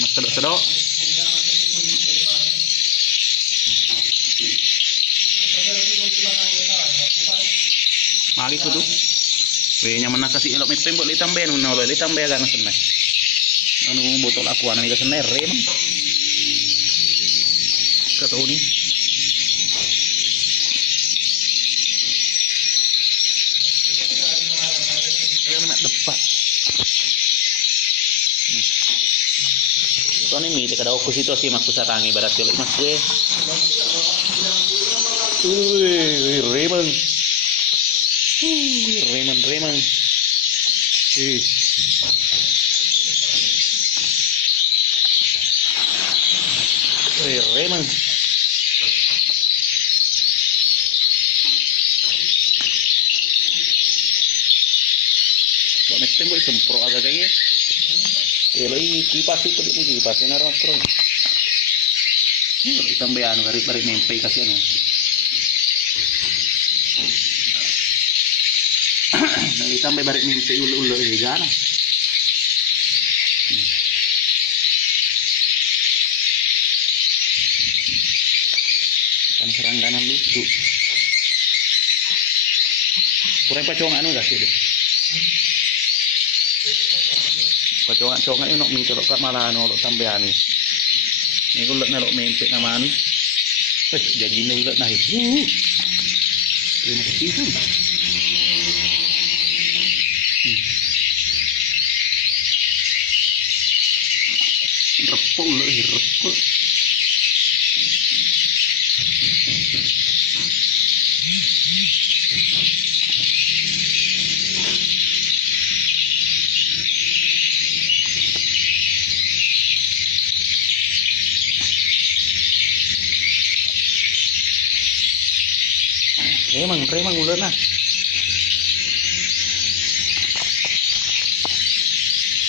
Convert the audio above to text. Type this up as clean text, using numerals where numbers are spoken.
mas sedok-sedok. Mari tuh. Weh nyaman nak kasih elok metem buat ditambah nu boleh ditambah kan seneh. Anu botol aqua nih seneh rem. Kata ni. Nak depak. Ito ni mi kada okus itu si maku sarangi barat kelek mas gue. Remen. Remen. Remen. Buat metem buat semprot agak kayak. Kalau kipas itu ini kipas ini naruh terus. Ditambah anu garis nempe kasih anu. Ditambah barik mimpi ulu-ulu gana. Ikan serangganan lucu. Kurang pacongan anu gak sih deh. Pacongan ini nok mie telok kat malah anu lo tambahan nih. Ini ulet nelok mimpi nama anu. Jadi nih ulet nah. Terima kasih. Repot loh, repot. Remang ular nah.